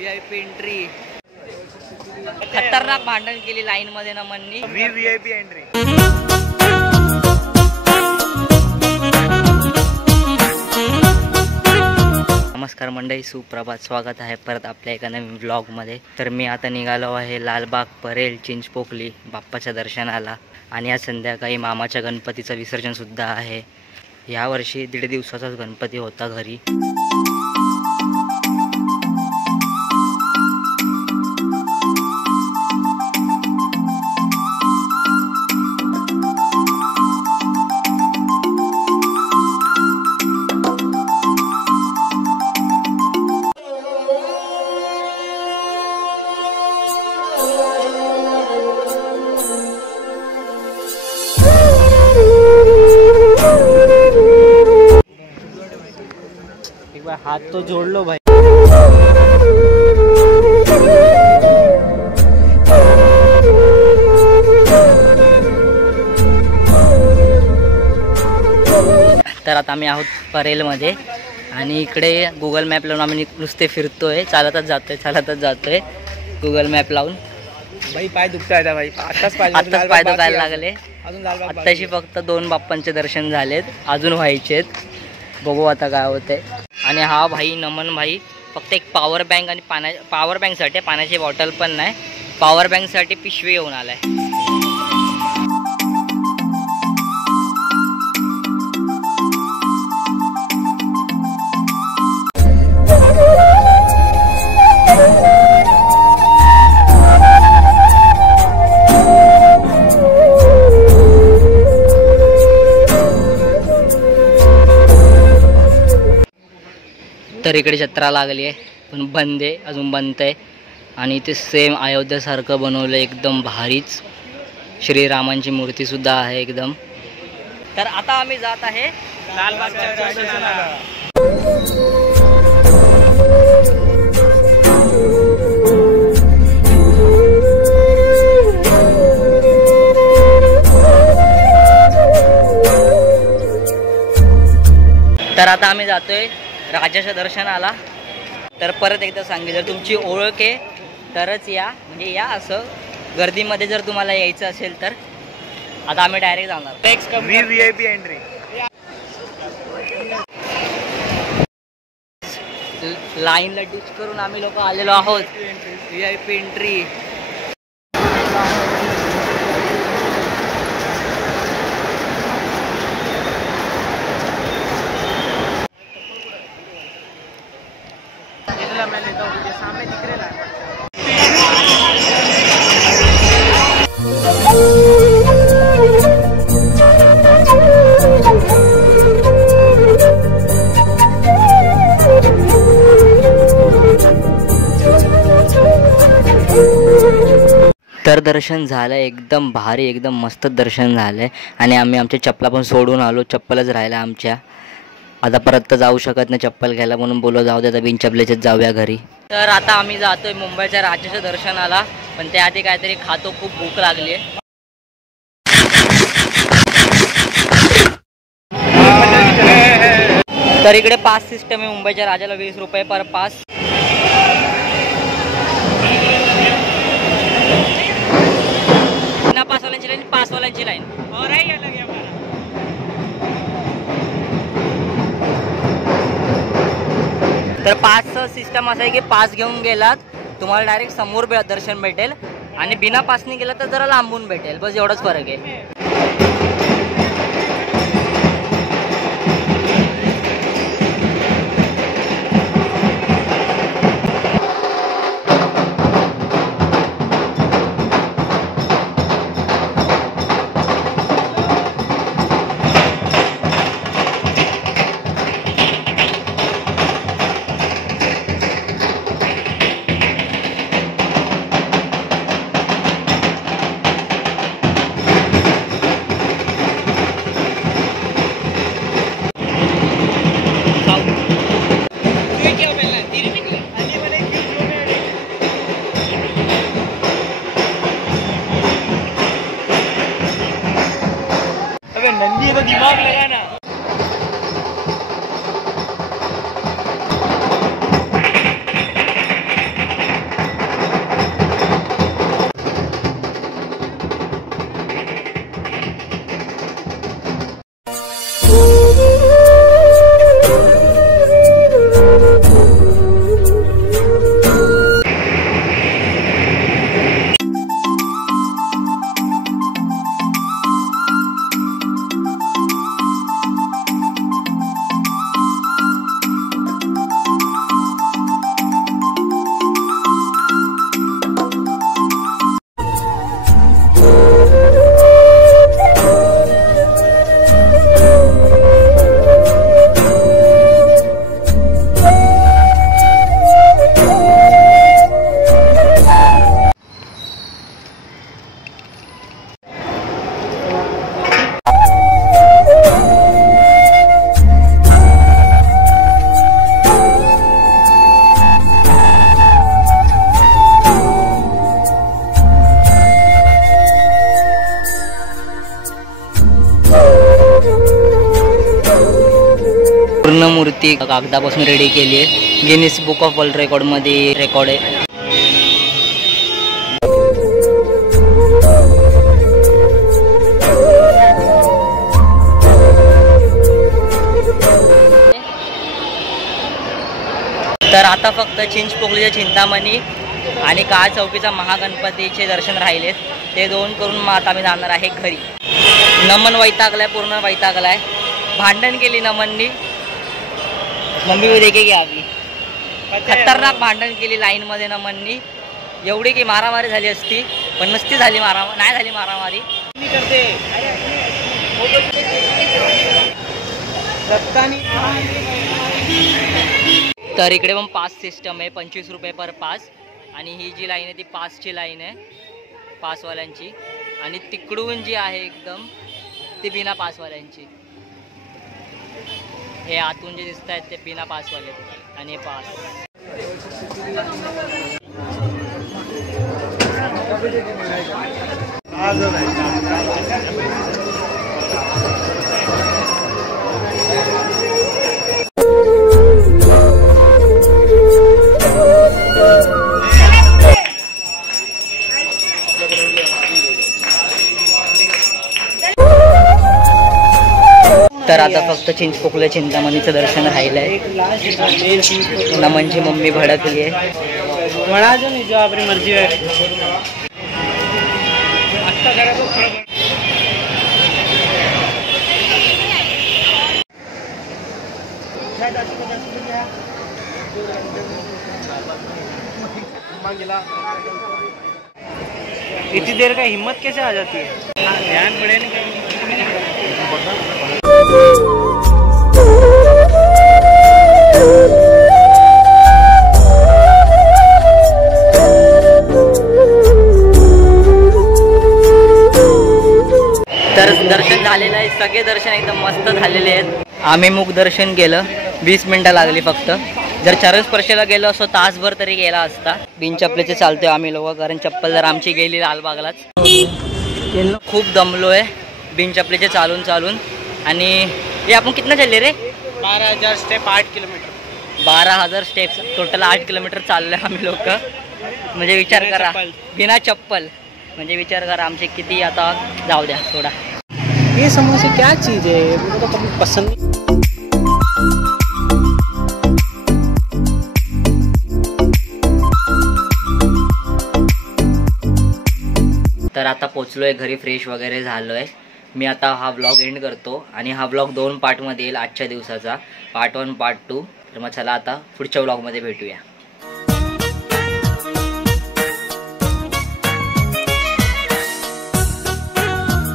VIP entry. खतरनाक भांडण केली लाईन मध्ये नमननी. VIP entry. नमस्कार मंडळी, सुप्रभात. स्वागत आहे परत आपल्या एका नवीन व्लॉगमध्ये. तर मी आता निघालो आहे लालबाग परेल चिंचपोकली बाप्पाच्या दर्शनाला. आणि आज संध्याकाळी मामाच्या गणपतीचं विसर्जन सुद्धा आहे. यावर्षी 1.5 दिवसाचाच गणपती होता घरी. एक बार हाथ तो जोड़ लो भाई. तर आता आम्ही आहोत परेलमध्ये आणि इकडे गुगल मॅप लावून आम्ही नुसते फिरतोय. चालतच जातोय गुगल मॅप लावून. भाई पाय दुखतायत भाई. आत्ताच पाय दुखायला लागले. आत्ताशी फक्त 2 बाप्पांचे दर्शन झालेत, अजून व्हायचेत. बघू आता काय होतंय. आणि हा भाई नमन भाई फक्त एक पॉवर बँक आणि पॉवर बँकसाठी पाण्याची बॉटल पण नाही, पॉवर बँकसाठी पिशवी घेऊन आलाय. तर इकडे जत्रा लागली आहे पण बंद आहे, अजून बंद आहे. आणि इथे सेम अयोध्यासारखं बनवलं एकदम भारीच. श्रीरामांची मूर्ती सुद्धा आहे एकदम. तर आता आम्ही जात आहे लालबागच्या दर्शनाला. तर आता आम्ही जातोय राजाच्या दर्शनाला. तर परत एकदा सांगितलं, तुमची ओळख आहे तरच या, म्हणजे या. असं गर्दीमध्ये जर तुम्हाला यायचं असेल तर आता आम्ही डायरेक्ट जाणार. VIP entry. लाईनला डिच करून आम्ही लोक आलेलो आहोत. VIP entry. सामने दिख रहा है. तर दर्शन झालं एकदम भारी, एकदम मस्त दर्शन झालंय. आणि आम्ही आमच्या चप्पला पण सोडून आलो. चप्पलच राहिला आमच्या. आता परत तर जाऊ शकत नाही चप्पल घ्यायला, म्हणून बोललो जाऊ दे, बिन चपलेचेच जाऊया घरी. तर आता आम्ही जातोय मुंबईच्या राजाच्या दर्शनाला. पण त्याआधी काहीतरी खातो, खूप भूक लागली आहे. तर इकडे पास सिस्टम आहे मुंबईच्या राजाला. 20 रुपये पर पास. बिना पासवाल्यांची लाईन, पासवाल्यांची लाईन. तर पासचं सिस्टम असं आहे की पास घेऊन गेलात तुम्हाला डायरेक्ट समोर दर्शन भेटेल, आणि बिना पासनी गेला तर जरा लांबून भेटेल. बस एवढंच फरक आहे. मूर्ती कागदापासून रेडी केली आहे. गिनीस बुक ऑफ वर्ल्ड रेकॉर्डमध्ये रेकॉर्ड आहे. तर आता फक्त चिंचपोकलीच्या चिंतामणी आणि काळ चौकीचा महागणपतीचे दर्शन राहिलेत. ते दोन करून मग आता आम्ही जाणार आहे घरी. नमन वैतागलाय, पूर्ण वैतागलाय. भांडण केली नमननी. मम्मी भी देखे की आम्ही खतरनाक भांडण केली लाईनमध्ये नमननी. एवढी की मारामारी झाली असती, पण नसती झाली नाही झाली मारामारी. तर इकडे पण पास सिस्टम आहे. 25 रुपये पर पास. आणि ही जी लाईन आहे ती पासची लाईन आहे, पासवाल्यांची. आणि तिकडून जी आहे एकदम ती बिना पासवाल्यांची. हे आतून जे दिसत आहेत ते बिना पासवाले आणि हे पास. तर आता फक्त चिंचपोकल्या चिंतामणीचं दर्शन राहिलंय. नमनची मम्मी भडकली आहे. जो आपली मर्जी आहे. इतनी देर का हिम्मत कैसे आ जाती है? ध्यान पड़े नहीं. तर दर्शन झालेलं आहे. सगळे दर्शन एकदम मस्त झालेले आहेत. आम्ही मुख दर्शन केलं. 20 मिनिटं लागली फक्त. जर चरण स्पर्शेला गेलो असतो तासभर तरी गेला असता. बिन चपलेचे चालतोय आम्ही लोक, कारण चप्पल जर आमची गेली लालबागलाच. खूप दमलोय बिन चपलेचे चालून चालून. आणि हे आपण कितना चालले रे? 12,000 स्टेप 8 किलोमीटर. 12,000 स्टेप्स टोटल 8 किलोमीटर चाललोय आम्ही लोक. म्हणजे विचार करा, बिना चप्पल. म्हणजे विचार करा आमचे किती. आता जाऊ द्या सोडा. ये समोसे क्या चीज है, मुझे तो कभी पसंद नहीं. तर आता पोचलोय घरी, फ्रेश वगैरे झालोय. मी आता हा व्लॉग एंड करतो. आणि हा व्लॉग 2 पार्टमध्ये येईल आजच्या दिवसाचा. पार्ट 1 पार्ट 2. तर मग चला आता पुढच्या व्लॉगमध्ये भेटूया.